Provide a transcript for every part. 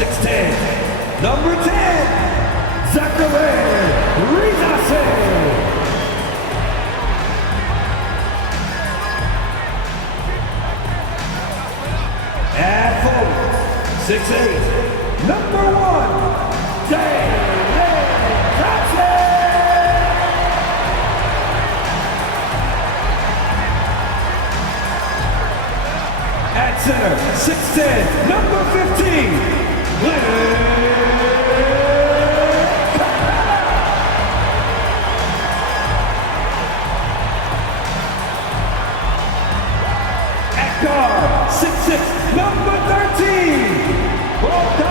6'10", number 10, Zachary Rizase. At forward, 6'8", number 1, David Thompson. At center, 6'10", number 15, Leonard. At guard, 6'6", number 13, Bogdanovich.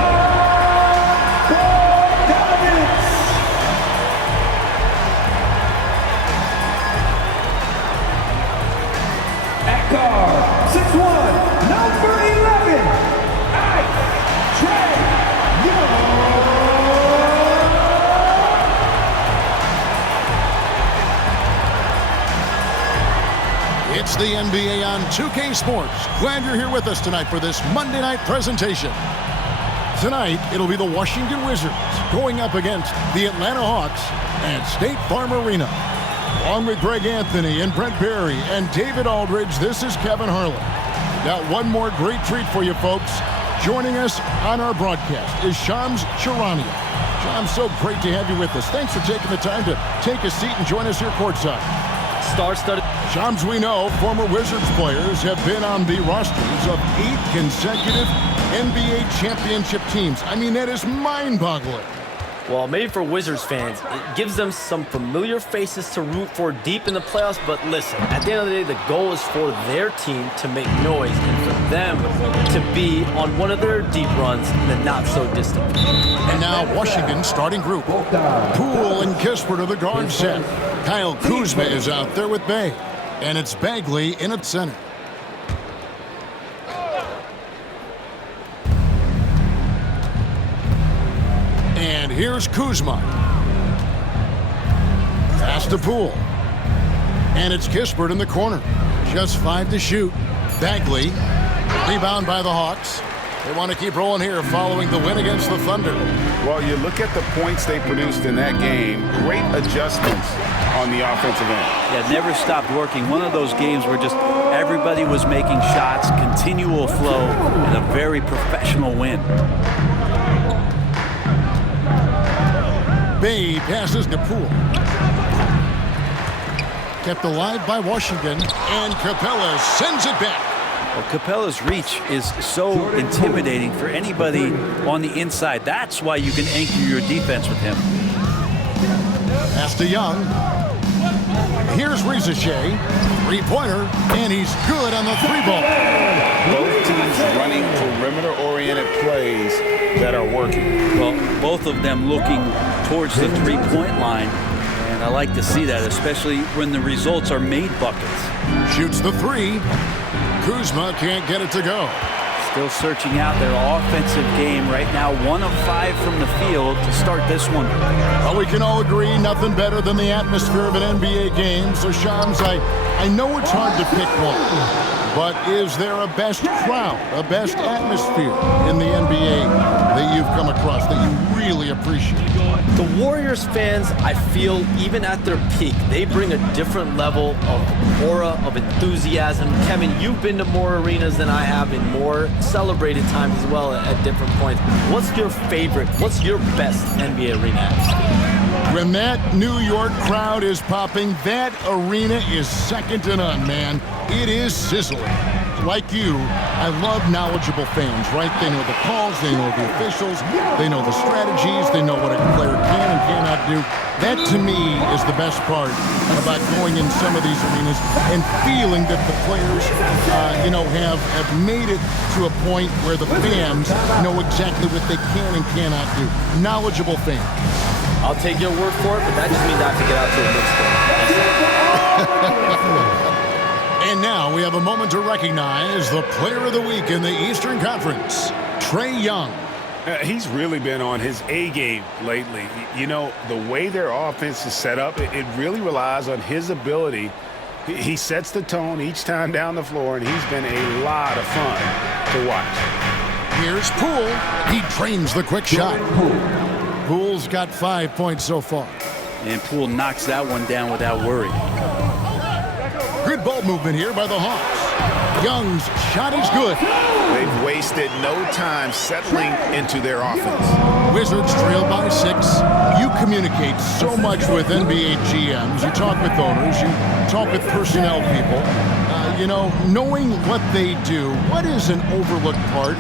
At guard, 6'1", number 11, Trey Young. It's the NBA on 2K Sports. Glad you're here with us tonight for this Monday night presentation. Tonight, it'll be the Washington Wizards going up against the Atlanta Hawks at State Farm Arena. Along with Greg Anthony and Brent Barry and David Aldridge, this is Kevin Harlan. Got one more great treat for you folks. Joining us on our broadcast is Shams Charania. Shams, so great to have you with us. Thanks for taking the time to take a seat and join us here courtside. Star-studded. Shams, we know former Wizards players have been on the rosters of 8 consecutive NBA championship teams. I mean, that is mind-boggling. Well, maybe for Wizards fans, it gives them some familiar faces to root for deep in the playoffs. But listen, at the end of the day, the goal is for their team to make noise and for them to be on one of their deep runs in the not-so-distant. And now Washington starting group. Poole and Kispert are the guard set. Kyle Kuzma is out there with Bay. And it's Bagley in at center. And here's Kuzma. Pass to Poole. And it's Kispert in the corner. Just 5 to shoot. Bagley. Rebound by the Hawks. They want to keep rolling here following the win against the Thunder. Well, you look at the points they produced in that game. Great adjustments on the offensive end. Yeah, never stopped working. One of those games where just everybody was making shots, continual flow, and a very professional win. Bay passes to Poole. Kept alive by Washington, and Capella sends it back. Well, Capella's reach is so intimidating for anybody on the inside. That's why you can anchor your defense with him. Pass to Young. Here's Rizase, three-pointer, and he's good on the 3-ball. Both teams running perimeter-oriented plays that are working. Well, both of them looking towards the 3-point line, and I like to see that, especially when the results are made buckets. Shoots the 3. Kuzma can't get it to go. Still searching out their offensive game right now. 1 of 5 from the field to start this one. Well, we can all agree nothing better than the atmosphere of an NBA game. So, Shams, I know it's hard to pick one. But is there a best crowd, a best atmosphere in the NBA that you've come across that you really appreciate? The Warriors fans, I feel, even at their peak, they bring a different level of aura, of enthusiasm. Kevin, you've been to more arenas than I have in more celebrated times as well at different points. What's your favorite, what's your best NBA arena atmosphere? When that New York crowd is popping, that arena is second to none, man. It is sizzling. Like you, I love knowledgeable fans, right? They know the calls, they know the officials, they know the strategies, they know what a player can and cannot do. That, to me, is the best part about going in some of these arenas and feeling that the players, have made it to a point where the fans know exactly what they can and cannot do. Knowledgeable fans. I'll take your word for it, but that just means I have to get out to a big score. And now we have a moment to recognize the Player of the Week in the Eastern Conference, Trey Young. He's really been on his A game lately. You know, the way their offense is set up, it really relies on his ability. He sets the tone each time down the floor, and he's been a lot of fun to watch. Here's Poole. He drains the quick shot. Poole's got 5 points so far. And Poole knocks that one down without worry. Good ball movement here by the Hawks. Young's shot is good. They've wasted no time settling into their offense. Wizards trail by 6. You communicate so much with NBA GMs. You talk with owners. You talk with personnel people. Knowing what they do, what is an overlooked part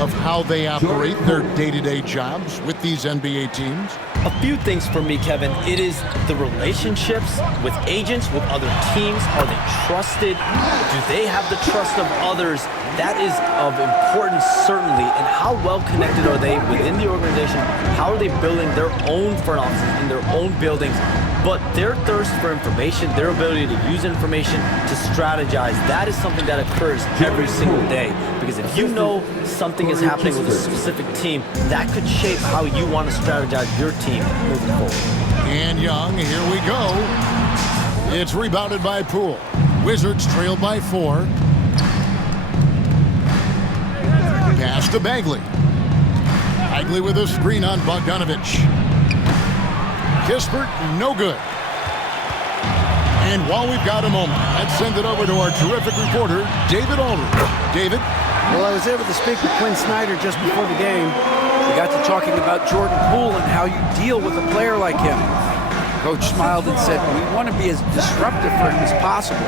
of how they operate their day-to-day jobs with these NBA teams? A few things for me, Kevin. It is the relationships with agents, with other teams. Are they trusted? Do they have the trust of others? That is of importance, certainly. And how well connected are they within the organization? How are they building their own front offices in their own buildings? But their thirst for information, their ability to use information to strategize, that is something that occurs every single day. Because if you know something is happening with a specific team, that could shape how you want to strategize your team moving forward. And Young, here we go. It's rebounded by Poole. Wizards trail by 4. Pass to Bagley. Bagley with a screen on Bogdanovich. Kispert, no good. And while we've got a moment, let's send it over to our terrific reporter, David Aldridge. David? Well, I was able to speak with Quinn Snyder just before the game. We got to talking about Jordan Poole and how you deal with a player like him. Coach smiled and said, we want to be as disruptive for him as possible.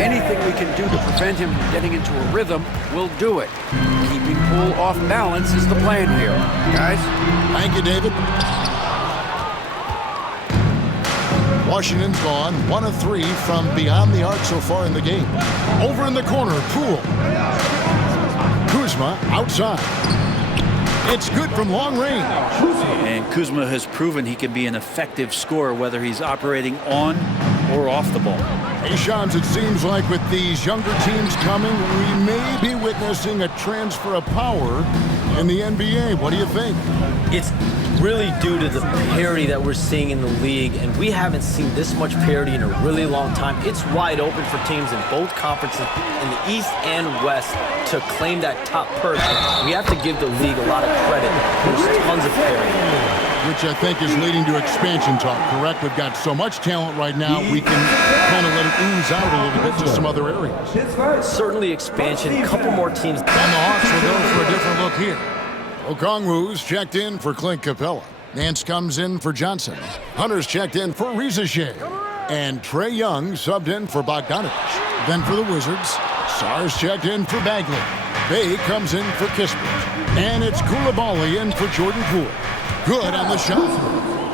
Anything we can do to prevent him from getting into a rhythm, we'll do it. Keeping Poole off balance is the plan here. Guys? Thank you, David. Washington's gone 1 of 3 from beyond the arc so far in the game. Over in the corner, Poole. Kuzma outside. It's good from long range. And Kuzma has proven he can be an effective scorer whether he's operating on or off the ball. Hey, Shams, it seems like with these younger teams coming, we may be witnessing a transfer of power in the NBA. What do you think? It's really due to the parity that we're seeing in the league, and we haven't seen this much parity in a really long time. It's wide open for teams in both conferences, in the East and West, to claim that top perch. We have to give the league a lot of credit. There's tons of parity. Which I think is leading to expansion talk, correct? We've got so much talent right now, we can kind of let it ooze out a little bit to some other areas. Certainly expansion, a couple more teams. And the Hawks will go for a different look here. Okongwu's checked in for Clint Capella. Nance comes in for Johnson. Hunter's checked in for Rizachet. And Trae Young subbed in for Bogdanovich. Then for the Wizards, Sar's checked in for Bagley. Bay comes in for Kispert. And it's Koulibaly in for Jordan Poole. Good on the shot.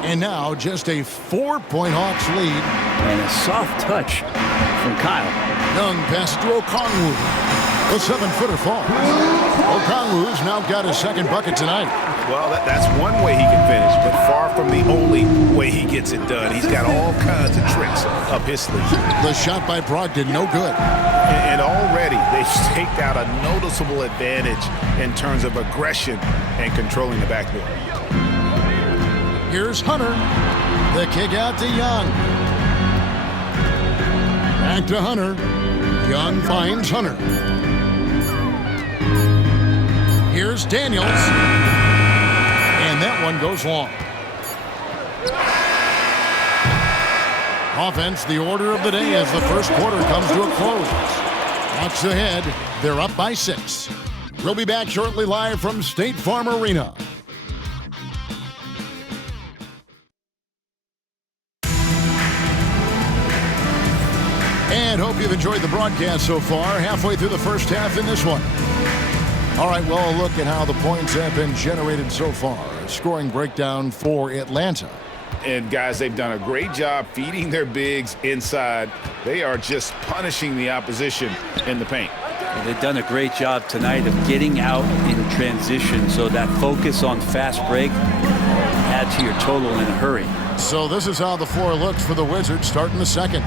And now just a 4-point Hawks lead. And a soft touch from Kyle. Young passes to Okongwu. The 7-footer falls. Okongwu's now got his second bucket tonight. Well, that's one way he can finish, but far from the only way he gets it done. He's got all kinds of tricks up his sleeve. The shot by Brogdon, no good. And already they've staked out a noticeable advantage in terms of aggression and controlling the backboard. Here's Hunter. The kick out to Young. Back to Hunter. Young finds Hunter. Here's Daniels. And that one goes long. Offense, the order of the day as the first quarter comes to a close. Hawks ahead. They're up by 6. We'll be back shortly live from State Farm Arena. And hope you've enjoyed the broadcast so far. Halfway through the first half in this one. All right, well, a look at how the points have been generated so far. A scoring breakdown for Atlanta. And, guys, they've done a great job feeding their bigs inside. They are just punishing the opposition in the paint. And they've done a great job tonight of getting out in transition, so that focus on fast break add to your total in a hurry. So this is how the floor looks for the Wizards starting the second.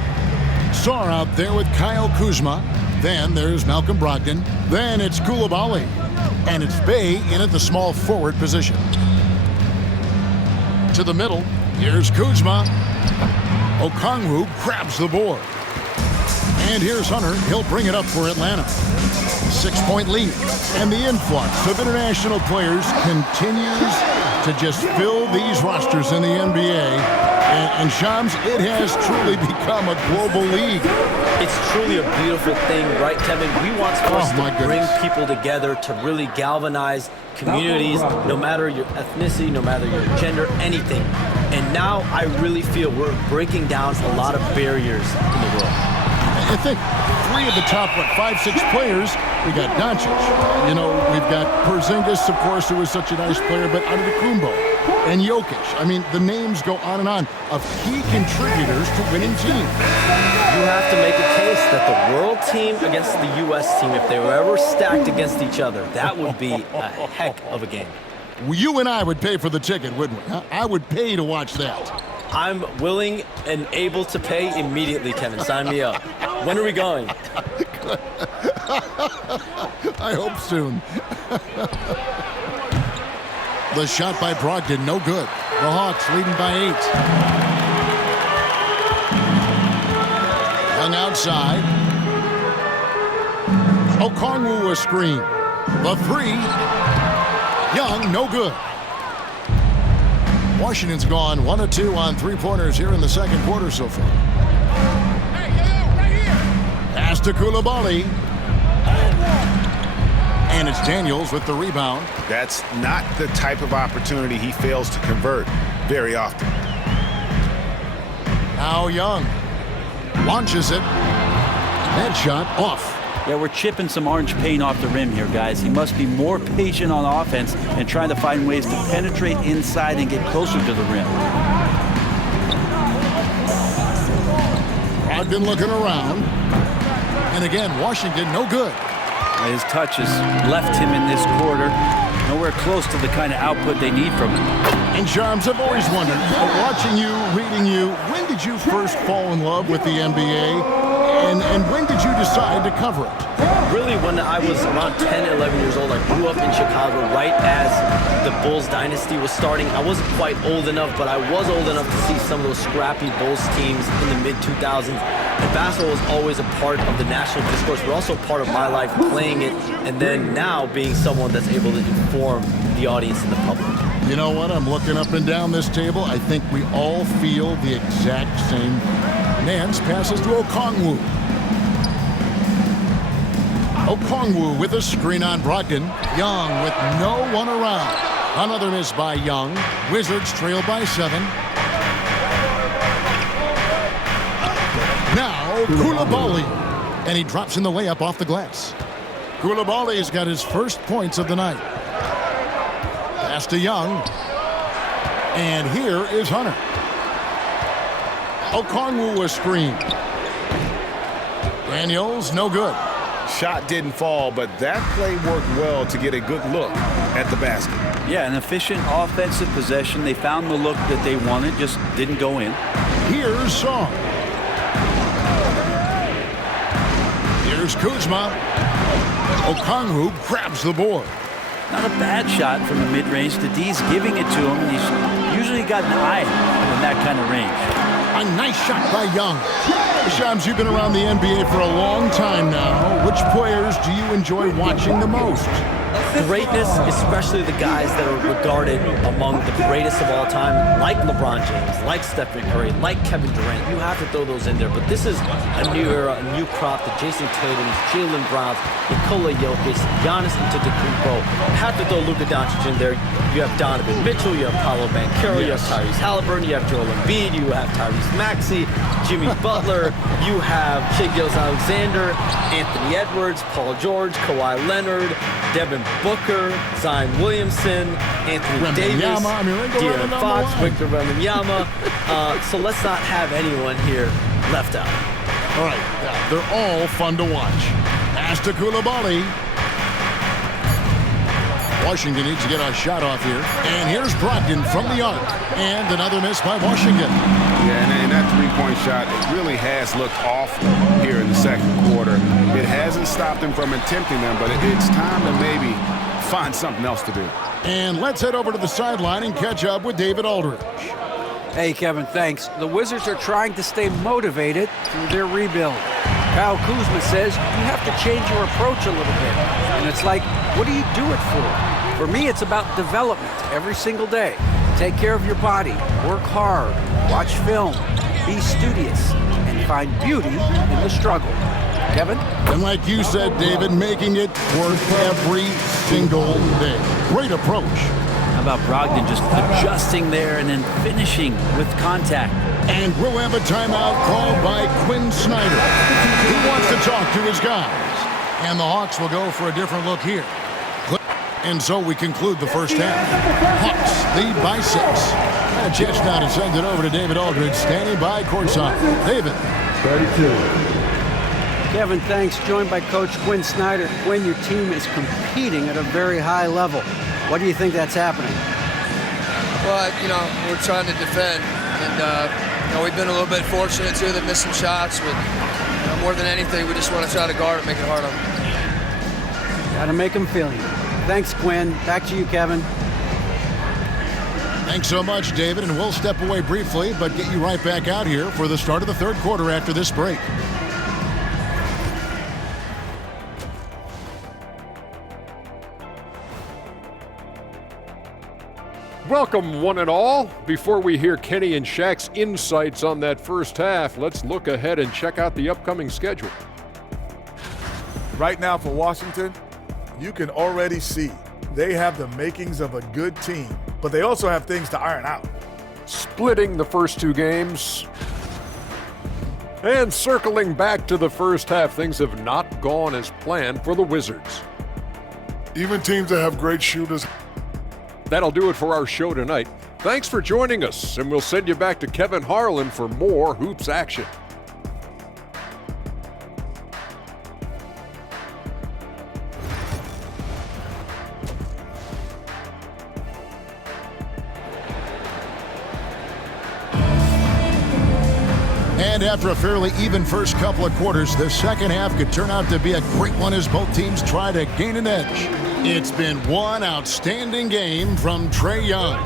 Sarr out there with Kyle Kuzma. Then there's Malcolm Brogdon. Then it's Koulibaly. And it's Bay in at the small forward position. To the middle, here's Kuzma. Okongwu grabs the board. And here's Hunter. He'll bring it up for Atlanta. 6-point lead. And the influx of international players continues to just fill these rosters in the NBA. And Shams, it has truly become a global league. It's truly a beautiful thing, right, Kevin? We want sports to bring people together, to really galvanize communities, no matter your ethnicity, no matter your gender, anything. And now I really feel we're breaking down a lot of barriers in the world. I think 3 of the top, 5, 6 players, we got Doncic. You know, we've got Porzingis, of course, who is such a nice player, but Antetokounmpo and Jokic. I mean, the names go on of key contributors to winning teams. You have to make a case that the world team against the U.S. team, if they were ever stacked against each other, that would be a heck of a game. You and I would pay for the ticket, wouldn't we? Huh? I would pay to watch that. I'm willing and able to pay immediately, Kevin. Sign me up. When are we going? I hope soon. The shot by Brogdon, no good. The Hawks leading by 8. Young outside. Okongwu a screen. The 3. Young, no good. Washington's gone 1 of 2 on 3-pointers here in the second quarter so far. Pass to Coulibaly. And it's Daniels with the rebound. That's not the type of opportunity he fails to convert very often. Now Young launches it. That shot off. Yeah, we're chipping some orange paint off the rim here, guys. He must be more patient on offense and trying to find ways to penetrate inside and get closer to the rim. Brogdon looking around. And again, Washington, no good. His touches left him in this quarter. Nowhere close to the kind of output they need from him. And Shams, I've always wondered, watching you, reading you, when did you first fall in love with the NBA? And when did you decide to cover it? Really, when I was around 10, 11 years old, I grew up in Chicago right as the Bulls dynasty was starting. I wasn't quite old enough, but I was old enough to see some of those scrappy Bulls teams in the mid-2000s. And basketball was always a part of the national discourse, but also part of my life playing it, and then now being someone that's able to inform the audience and the public. You know what? I'm looking up and down this table. I think we all feel the exact same. Nance passes to Okongwu. Okongwu with a screen on Brogdon. Young with no one around. Another miss by Young. Wizards trail by 7. Now Coulibaly. And he drops in the layup off the glass. Coulibaly's got his first points of the night. Pass to Young. And here is Hunter. Okongwu a screen. Daniels, no good. Shot didn't fall, but that play worked well to get a good look at the basket. Yeah, an efficient offensive possession. They found the look that they wanted, just didn't go in. Here's Song. Here's Kuzma. Okongwu grabs the board. Not a bad shot from the mid-range. The D's giving it to him, and he's usually got an eye in that kind of range. A nice shot by Young. Shams, you've been around the NBA for a long time now. Which players do you enjoy watching the most? Greatness, especially the guys that are regarded among the greatest of all time, like LeBron James, like Stephen Curry, like Kevin Durant. You have to throw those in there. But this is a new era, a new crop. The Jason Tatums, Jalen Browns, Nikola Jokic, Giannis Antetokounmpo. You have to throw Luka Doncic in there. You have Donovan Mitchell, you have Paolo Banchero, you have Tyrese Halliburton, you have Joel Embiid, you have Tyrese Maxey, Jimmy Butler, you have Shai Gilgeous-Alexander, Anthony Edwards, Paul George, Kawhi Leonard, Devin Booker, Zion Williamson, Anthony Davis, De'Aaron Fox, Victor Wembanyama. So let's not have anyone here left out. All right, they're all fun to watch. Pass to Coulibaly. Washington needs to get a shot off here. And here's Brogdon from the arc. And another miss by Washington. Yeah, and that three-point shot really has looked awful here in the second quarter. It hasn't stopped him from attempting them, but it's time to maybe find something else to do. And let's head over to the sideline and catch up with David Aldridge. Hey, Kevin, thanks. The Wizards are trying to stay motivated through their rebuild. Kyle Kuzma says you have to change your approach a little bit. And it's like, what do you do it for? For me, it's about development every single day. Take care of your body, work hard, watch film, be studious, and find beauty in the struggle. Kevin? And like you said, David, making it worth every single day. Great approach. How about Brogdon just adjusting there and then finishing with contact? And we'll have a timeout called by Quinn Snyder. He wants to talk to his guys. And the Hawks will go for a different look here. And so we conclude the first half. Hawks lead by 6. And a chance now to send it over to David Aldridge, standing by courtside. David. 32. Kevin, thanks. Joined by Coach Quinn Snyder. Quinn, your team is competing at a very high level. What do you think that's happening? Well, we're trying to defend. And, we've been a little bit fortunate, too, that missed some shots. But more than anything, we just want to try to guard and make it hard on them. Got to make them feel you. Thanks, Quinn. Back to you, Kevin. Thanks so much, David. And we'll step away briefly, but get you right back out here for the start of the third quarter after this break. Welcome, one and all. Before we hear Kenny and Shaq's insights on that first half, let's look ahead and check out the upcoming schedule. Right now for Washington, you can already see they have the makings of a good team, but they also have things to iron out. Splitting the first 2 games. And circling back to the first half, things have not gone as planned for the Wizards. Even teams that have great shooters. That'll do it for our show tonight. Thanks for joining us, and we'll send you back to Kevin Harlan for more Hoops action. And after a fairly even first couple of quarters, the second half could turn out to be a great one as both teams try to gain an edge. It's been one outstanding game from Trae Young.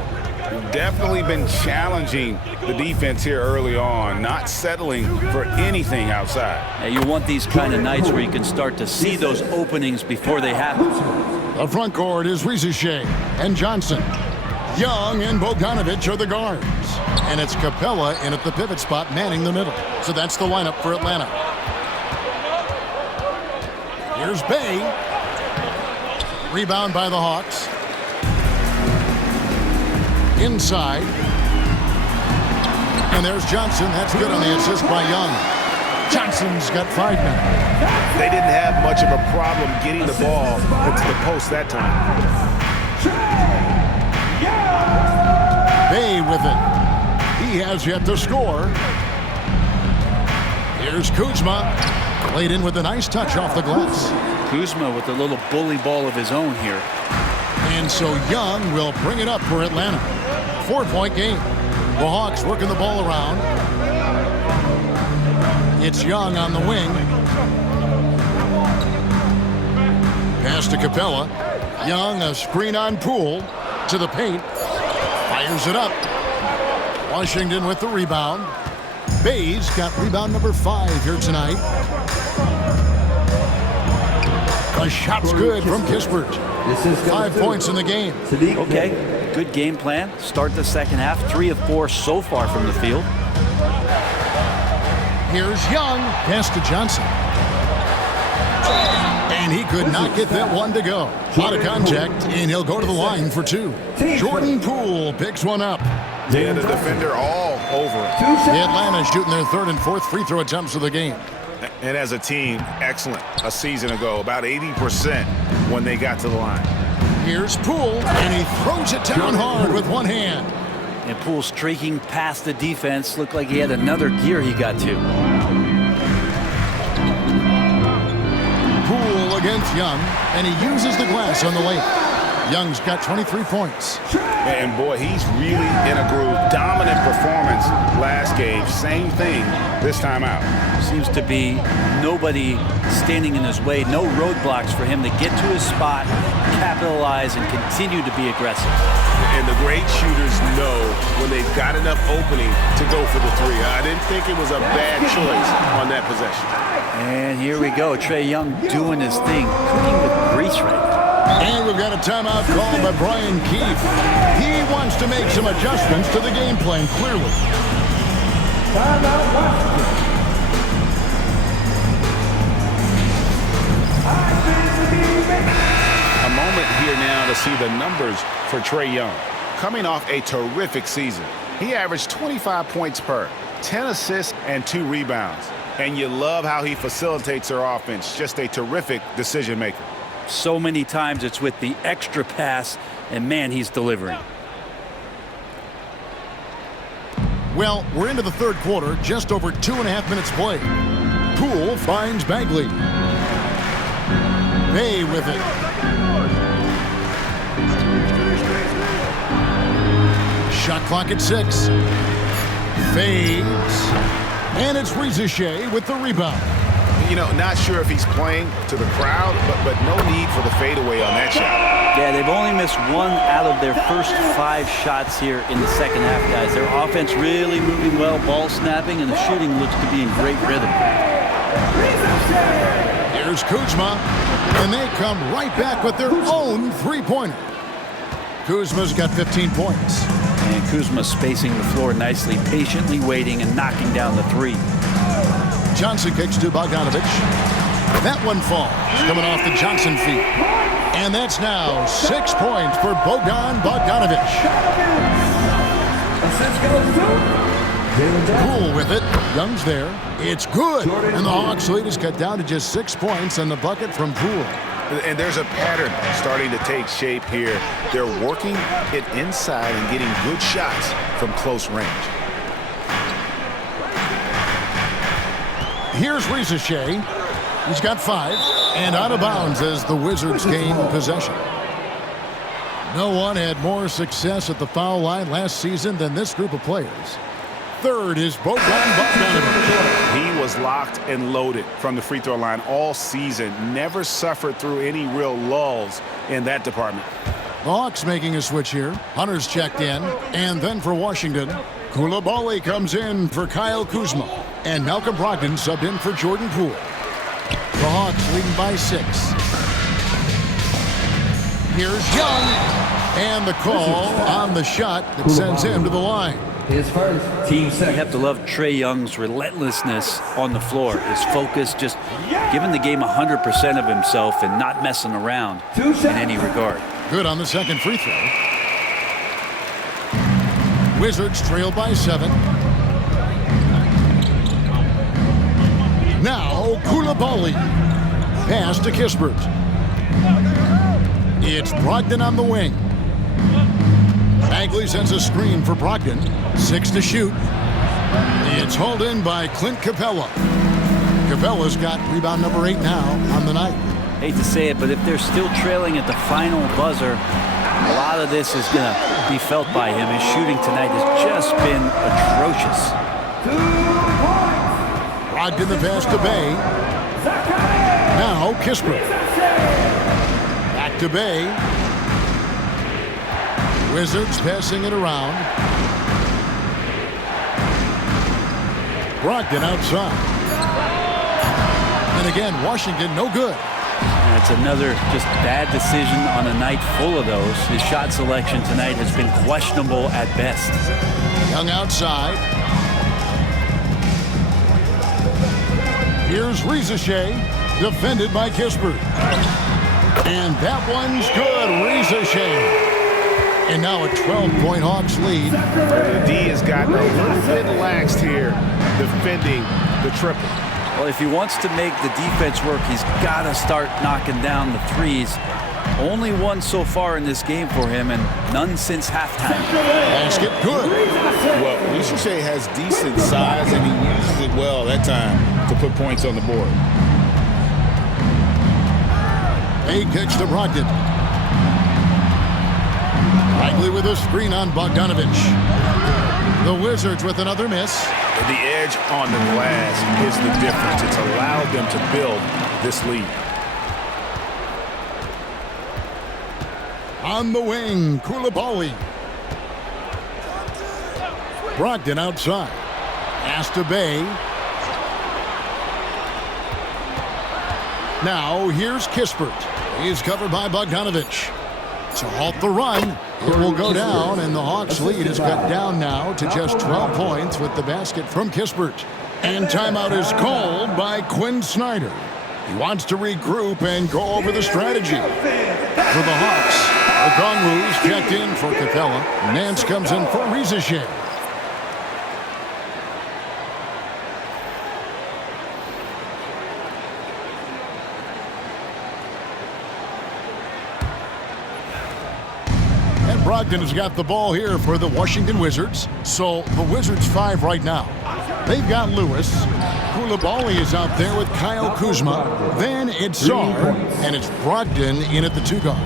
Definitely been challenging the defense here early on, not settling for anything outside. Now, you want these kind of nights where you can start to see those openings before they happen. The front court is Rizachet and Johnson. Young and Bogdanovic are the guards. And it's Capella in at the pivot spot, manning the middle. So that's the lineup for Atlanta. Here's Bay. Rebound by the Hawks. Inside. And there's Johnson. That's good on the assist by Young. Johnson's got 5 now. They didn't have much of a problem getting the ball into the post that time. Bay with it. He has yet to score. Here's Kuzma. Laid in with a nice touch off the glass. Kuzma with a little bully ball of his own here. And so Young will bring it up for Atlanta. 4-point game. The Hawks working the ball around. It's Young on the wing. Pass to Capella. Young, a screen on Poole. To the paint. Fires it up. Washington with the rebound. Bay's got rebound number 5 here tonight. The shot's good from Kispert. 5 points in the game. Okay, good game plan. Start the second half. 3 of 4 so far from the field. Here's Young. Pass to Johnson. And he could not get that one to go. Out of contact, and he'll go to the line for 2. Jordan Poole picks one up. Yeah, the defender all over it. Atlanta shooting their 3rd and 4th free throw attempts of the game. And as a team, excellent. A season ago, about 80% when they got to the line. Here's Poole, and he throws it down hard with one hand. And Poole streaking past the defense. Looked like he had another gear he got to. Poole against Young, and he uses the glass on the layup. Young's got 23 points. And boy, he's really in a groove. Dominant performance last game. Same thing this time out. Seems to be nobody standing in his way, no roadblocks for him to get to his spot, capitalize, and continue to be aggressive. And the great shooters know when they've got enough opening to go for the three. I didn't think it was a bad choice on that possession. And here we go. Trae Young doing his thing, cooking with grease right now. And we've got a timeout called by Brian Keefe. He wants to make some adjustments to the game plan, clearly. Timeout Washington. A moment here now to see the numbers for Trae Young. Coming off a terrific season, he averaged 25 points per, 10 assists, and 2 rebounds. And you love how he facilitates their offense. Just a terrific decision maker. So many times it's with the extra pass, and man, he's delivering. Well, we're into the third quarter, just over 2.5 minutes played. Poole finds Bagley. Bay with it. Shot clock at 6. Fades. And it's Rizachet with the rebound. You know, not sure if he's playing to the crowd, but no need for the fadeaway on that shot. Yeah, they've only missed 1 out of their first 5 shots here in the second half, guys. Their offense really moving well, ball snapping, and the shooting looks to be in great rhythm. Here's Kuzma, and they come right back with their own three-pointer. Kuzma's got 15 points. And Kuzma spacing the floor nicely, patiently waiting and knocking down the 3. Johnson kicks to Bogdanovich. That one falls, coming off the Johnson feet. And that's now 6 points for Bogdanovich. Poole with it. Young's there. It's good. And the Hawks lead is cut down to just 6 points on the bucket from Poole. And there's a pattern starting to take shape here. They're working it inside and getting good shots from close range. Here's Rizachet. He's got 5. And out of bounds as the Wizards gain possession. No one had more success at the foul line last season than this group of players. Third is Bogdanovich. He was locked and loaded from the free throw line all season. Never suffered through any real lulls in that department. The Hawks making a switch here. Hunter's checked in. And then for Washington, Coulibaly comes in for Kyle Kuzma. And Malcolm Brogdon subbed in for Jordan Poole. The Hawks leading by 6. Here's Young. And the call on the shot that sends him to the line. His first, team second. You have to love Trae Young's relentlessness on the floor. His focus, just giving the game 100% of himself and not messing around in any regard. Good on the second free throw. Wizards trail by 7. Now Coulibaly. Pass to Kispert. It's Brogdon on the wing. Bagley sends a screen for Brogdon. 6 to shoot. It's hauled in by Clint Capella. Capella's got rebound number 8 now on the night. Hate to say it, but if they're still trailing at the final buzzer, a lot of this is going to be felt by him. His shooting tonight has just been atrocious. Brogdon the pass to Bay. Now Kispert. Back to Bay. Wizards passing it around. Brogdon outside. And again, Washington no good. And it's another just bad decision on a night full of those. His shot selection tonight has been questionable at best. Young outside. Here's Rizachet, defended by Kispert. And that one's good, Rizachet. And now a 12-point Hawks lead. The D has gotten a little bit laxed here defending the triple. Well, if he wants to make the defense work, he's got to start knocking down the threes. Only one so far in this game for him, and none since halftime. Basket good. Well, Rizachet has decent size, and he uses it well that time to put points on the board. Bay kicks to Brogdon. Bagley with a screen on Bogdanovich. The Wizards with another miss. The edge on the glass is the difference. It's allowed them to build this lead. On the wing, Koulibaly. Brogdon outside. Pass to Bay. Now here's Kispert. He's covered by Bogdanovic. To halt the run, it will go down, and the Hawks lead is cut down now to just 12 points with the basket from Kispert. And timeout is called by Quinn Snyder. He wants to regroup and go over the strategy. For the Hawks, Okongwu's checked in for Capella. Nance comes in for Rizachet. Brogdon has got the ball here for the Washington Wizards. So the Wizards 5 right now. They've got Lewis. Koulibaly is out there with Kyle Kuzma. Then it's Czar, and it's Brogdon in at the 2 guard.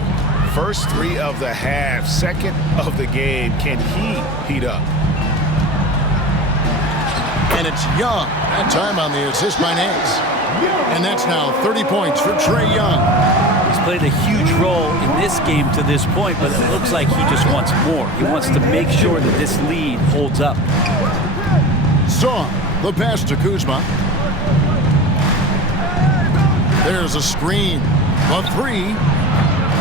First 3 of the half, second of the game. Can he heat up? And it's Young. That time on the assist by Nance. And that's now 30 points for Trae Young. He's played a huge role in this game to this point, but it looks like he just wants more. He wants to make sure that this lead holds up. Song, the pass to Kuzma. There's a screen. The 3.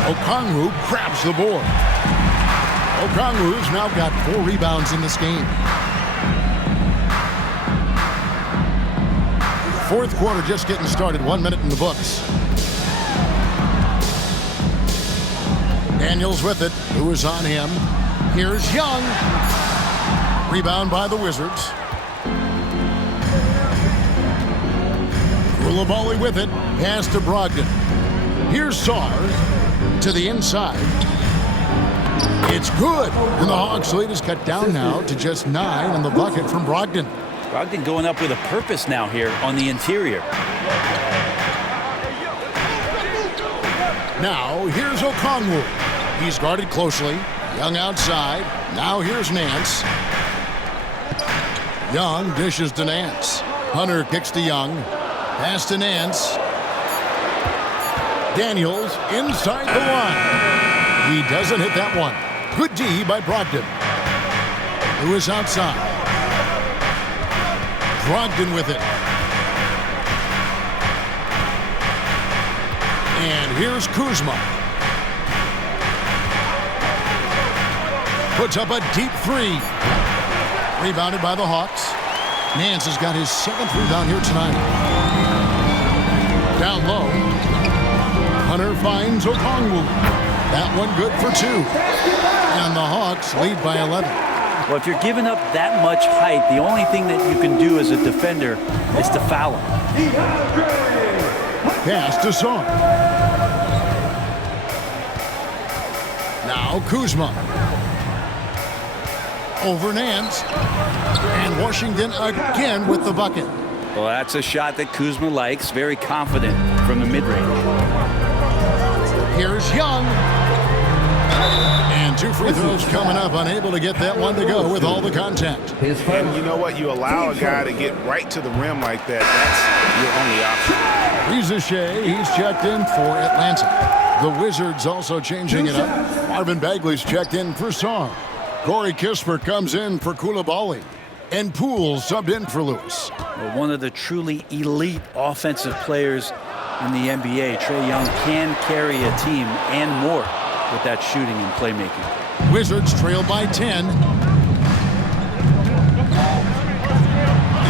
Okongwu grabs the board. Okongwu's now got 4 rebounds in this game. Fourth quarter just getting started. 1 minute in the books. Daniels with it. Who is on him? Here's Young. Rebound by the Wizards. Koulibaly with it. Pass to Brogdon. Here's Czar to the inside. It's good. And the Hawks lead is cut down now to just 9 on the bucket from Brogdon. Brogdon going up with a purpose now here on the interior. Now here's Okongwu. He's guarded closely. Young outside. Now here's Nance. Young dishes to Nance. Hunter kicks to Young. Pass to Nance. Daniels inside the line. He doesn't hit that one. Good D by Brogdon. Who is outside. Brogdon with it. And here's Kuzma. Puts up a deep 3. Rebounded by the Hawks. Nance has got his 7th rebound here tonight. Down low. Hunter finds Okongwu. That one good for 2. And the Hawks lead by 11. Well, if you're giving up that much height, the only thing that you can do as a defender is to foul him. Pass to Song. Now Kuzma. Over Nance. And Washington again with the bucket. Well, that's a shot that Kuzma likes. Very confident from the mid-range. Here's Young. And 2 free throws coming up. Unable to get that one to go with all the contact. And you know what? You allow a guy to get right to the rim like that. That's your only option. Rizachet, he's checked in for Atlanta. The Wizards also changing it up. Marvin Bagley's checked in for Song. Corey Kispert comes in for Koulibaly. And Poole subbed in for Lewis. Well, one of the truly elite offensive players in the NBA, Trae Young can carry a team and more with that shooting and playmaking. Wizards trail by 10.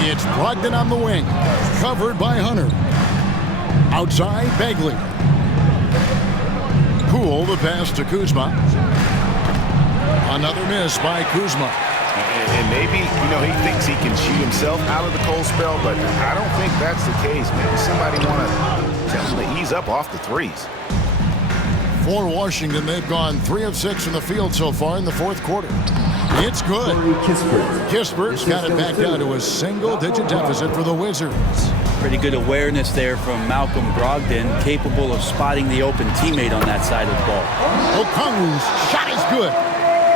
It's Brogdon on the wing. Covered by Hunter. Outside, Bagley. Poole, the pass to Kuzma. Another miss by Kuzma. And maybe, he thinks he can shoot himself out of the cold spell, but I don't think that's the case. Maybe somebody want to tell him to ease up off the threes. For Washington, they've gone 3 of 6 from the field so far in the fourth quarter. It's good. Kispert's got it back down to a single-digit deficit for the Wizards. Pretty good awareness there from Malcolm Brogdon, capable of spotting the open teammate on that side of the ball. Okongwu's shot is good.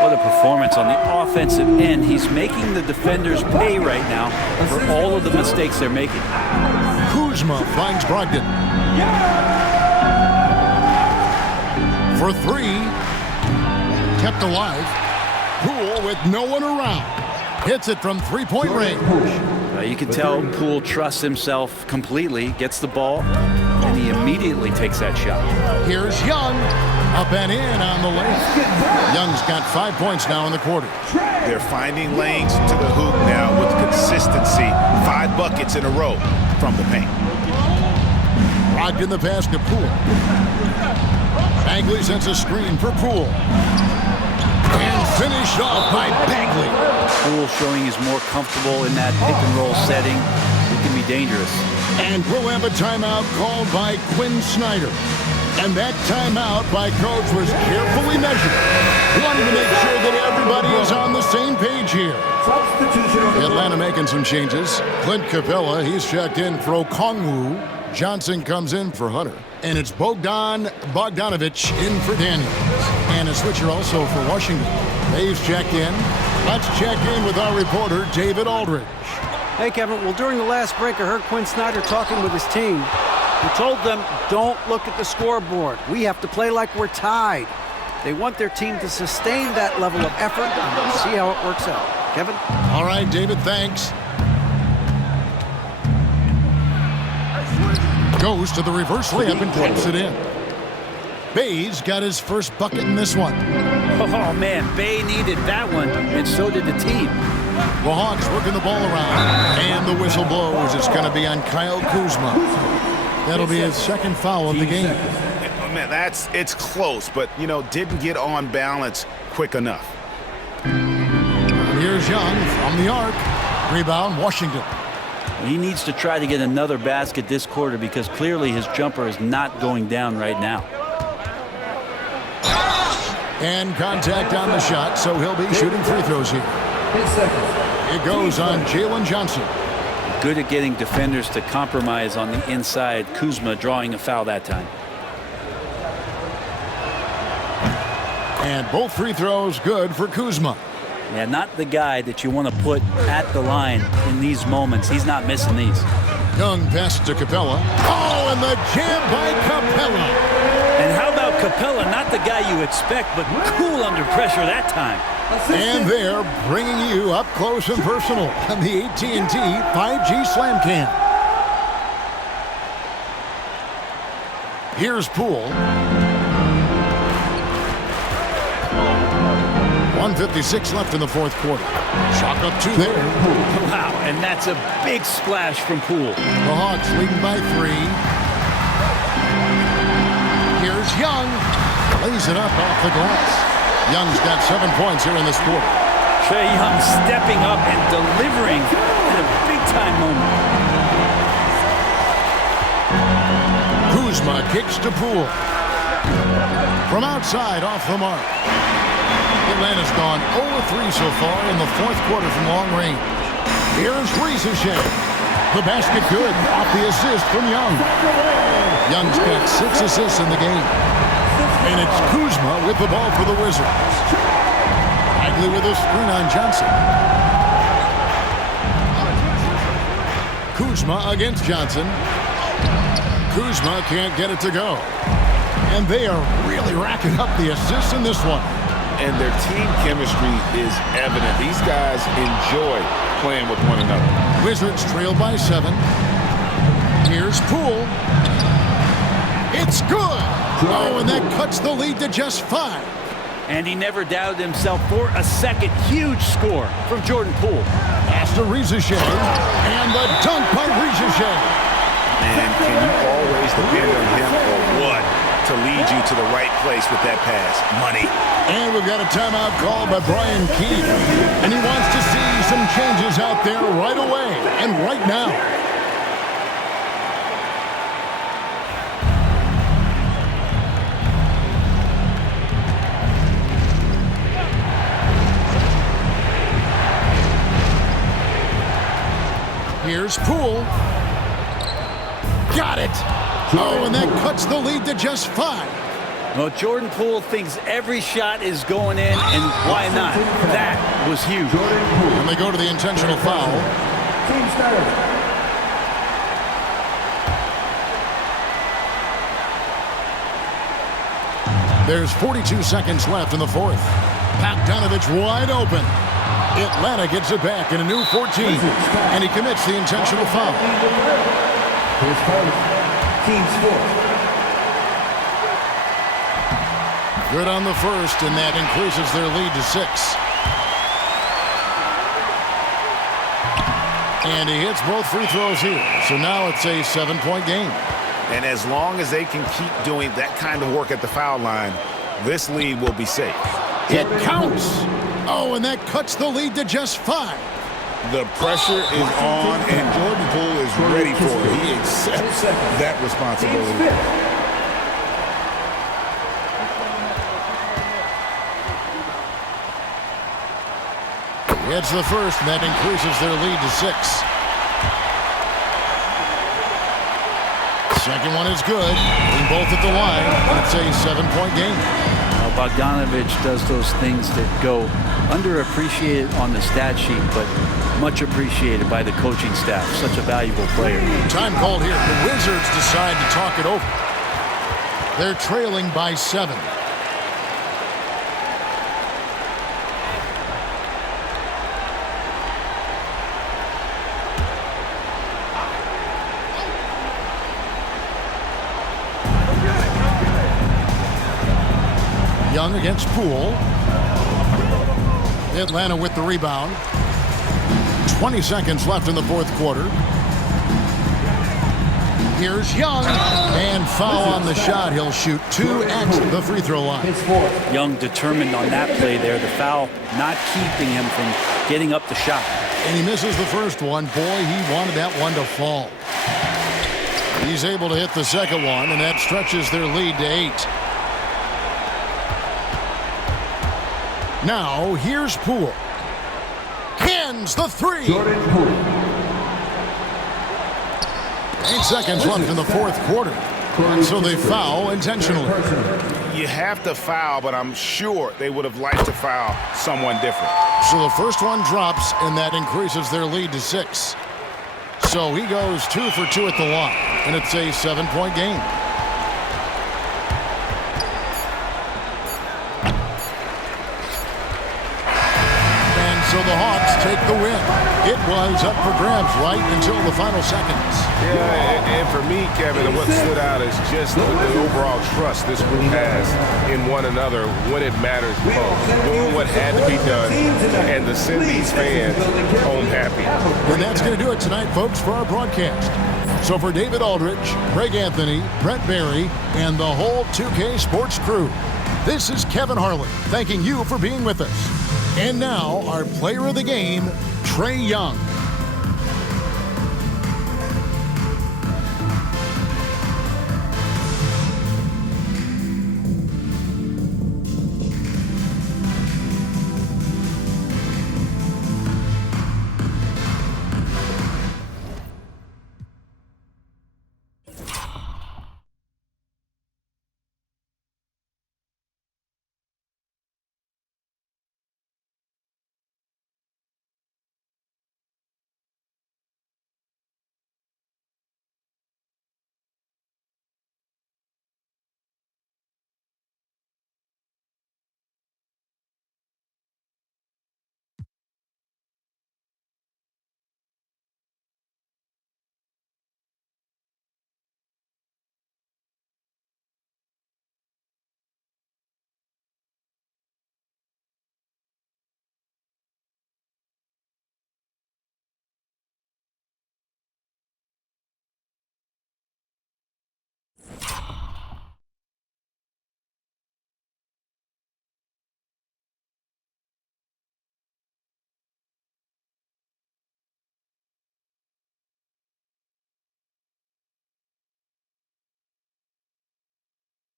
What a performance on the offensive end. He's making the defenders pay right now for all of the mistakes they're making. Kuzma finds Brogdon. For three. Kept alive. Poole with no one around. Hits it from three-point range. You can tell Poole trusts himself completely, gets the ball, and he immediately takes that shot. Here's Young. Up and in on the layup. Young's got 5 points now in the quarter. They're finding lanes to the hoop now with consistency. 5 buckets in a row from the paint. Brogdon the pass to Poole. Bagley sends a screen for Poole. And finished off by Bagley. Poole showing he's more comfortable in that pick-and-roll setting. He can be dangerous. And we'll have a timeout called by Quinn Snyder. And that timeout by Coach was carefully measured, wanting to make sure that everybody is on the same page here. Atlanta making some changes. Clint Capella, he's checked in for Okongwu. Johnson comes in for Hunter. And it's Bogdanovich in for Daniels. And a switcher also for Washington. Dave's checked in. Let's check in with our reporter, David Aldridge. Hey, Kevin. Well, during the last break, I heard Quinn Snyder talking with his team. He told them, don't look at the scoreboard. We have to play like we're tied. They want their team to sustain that level of effort, and we'll see how it works out. Kevin? All right, David, thanks. Goes to the reverse layup and puts it in. Bay's got his first bucket in this one. Oh, man, Bay needed that one, and so did the team. The Hawks working the ball around, and the whistle blows. It's going to be on Kyle Kuzma. That'll be his second foul of the game. Oh, man, it's close, but, didn't get on balance quick enough. Here's Young from the arc. Rebound, Washington. He needs to try to get another basket this quarter because clearly his jumper is not going down right now. And contact on the shot, so he'll be shooting free throws here. It goes on Jalen Johnson. Good at getting defenders to compromise on the inside. Kuzma drawing a foul that time. And both free throws good for Kuzma. Yeah, not the guy that you want to put at the line in these moments. He's not missing these. Young pass to Capella. Oh, and the jam by Capella. And how about Capella? Not the guy you expect, but cool under pressure that time. And they're bringing you up close and personal on the AT&T 5G Slam Cam. Here's Poole. 1:56 left in the fourth quarter. Chalk up 2 there. Wow, and that's a big splash from Poole. The Hawks leading by 3. Here's Young. Lays it up off the glass. Young's got 7 points here in this quarter. Trae Young stepping up and delivering in a big-time moment. Kuzma kicks to Poole. From outside, off the mark. Atlanta's gone 0-3 so far in the fourth quarter from long range. Here's Ricochet. The basket good off the assist from Young. Young's got 6 assists in the game. And it's Kuzma with the ball for the Wizards. Bagley with a screen on Johnson. Kuzma against Johnson. Kuzma can't get it to go. And they are really racking up the assists in this one. And their team chemistry is evident. These guys enjoy playing with one another. Wizards trail by 7. Here's Poole. It's good. Oh, and that cuts the lead to just 5. And he never doubted himself for a second. Huge score from Jordan Poole. Pass to Ricochet. And the dunk by Ricochet. And can you always depend on him or what to lead you to the right place with that pass? Money. And we've got a timeout called by Brian Keane. And he wants to see some changes out there right away and right now. Here's Poole. Got it. Oh, and that cuts the lead to just 5. Well, Jordan Poole thinks every shot is going in, and why not? That was huge. And they go to the intentional foul. Team starter. There's 42 seconds left in the fourth. Bogdanovich wide open. Atlanta gets it back in a new 14, and he commits the intentional foul. His first, team's fourth. Good on the first, and that increases their lead to 6. And he hits both free throws here, so now it's a 7-point game. And as long as they can keep doing that kind of work at the foul line, this lead will be safe. It counts. Oh, and that cuts the lead to just 5. The pressure is on, and Jordan Poole is ready for it. He accepts that responsibility. It's the first, and that increases their lead to 6. Second one is good. Being both at the line, and it's a 7-point game. Now, Bogdanovich does those things that go underappreciated on the stat sheet, but much appreciated by the coaching staff. Such a valuable player. Time called here. The Wizards decide to talk it over. They're trailing by 7. Young against Poole. Atlanta with the rebound. 20 seconds left in the fourth quarter. Here's Young, and foul on the shot. He'll shoot 2 at the free throw line. Young determined on that play there. The foul not keeping him from getting up the shot. And he misses the first one. Boy, he wanted that one to fall. He's able to hit the second one, and that stretches their lead to 8. Now, here's Poole. Cans the 3. Jordan Poole. 8 seconds left in the fourth quarter. And so they foul intentionally. You have to foul, but I'm sure they would have liked to foul someone different. So the first one drops, and that increases their lead to 6. So he goes 2 for 2 at the line, and it's a 7-point game. So the Hawks take the win. It was up for grabs right until the final seconds. Yeah, and for me, Kevin, what stood out is just the overall trust this group has in one another when it matters most. Doing what had to be done and to send these fans home happy. And that's going to do it tonight, folks, for our broadcast. So for David Aldridge, Greg Anthony, Brett Barry, and the whole 2K Sports crew, this is Kevin Harlan thanking you for being with us. And now, our player of the game, Trae Young.